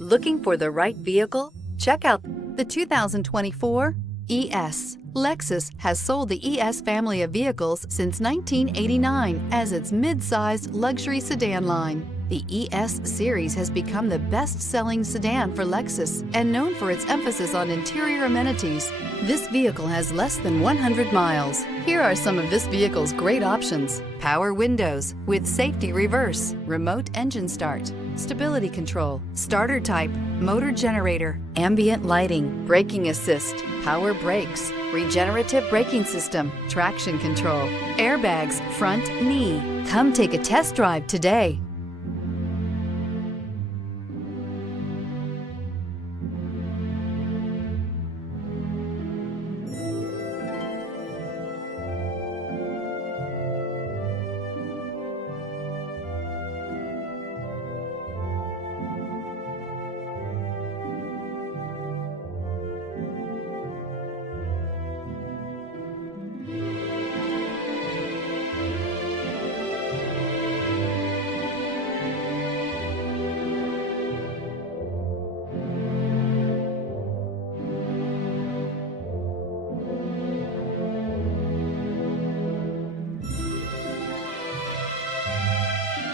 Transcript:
Looking for the right vehicle? Check out the 2024 ES. Lexus has sold the ES family of vehicles since 1989 as its mid-sized luxury sedan line. The ES series has become the best-selling sedan for Lexus and known for its emphasis on interior amenities. This vehicle has less than 100 miles. Here are some of this vehicle's great options: power windows with safety reverse, remote engine start, stability control, starter type, motor generator, ambient lighting, braking assist, power brakes, regenerative braking system, traction control, airbags, front knee. Come take a test drive today.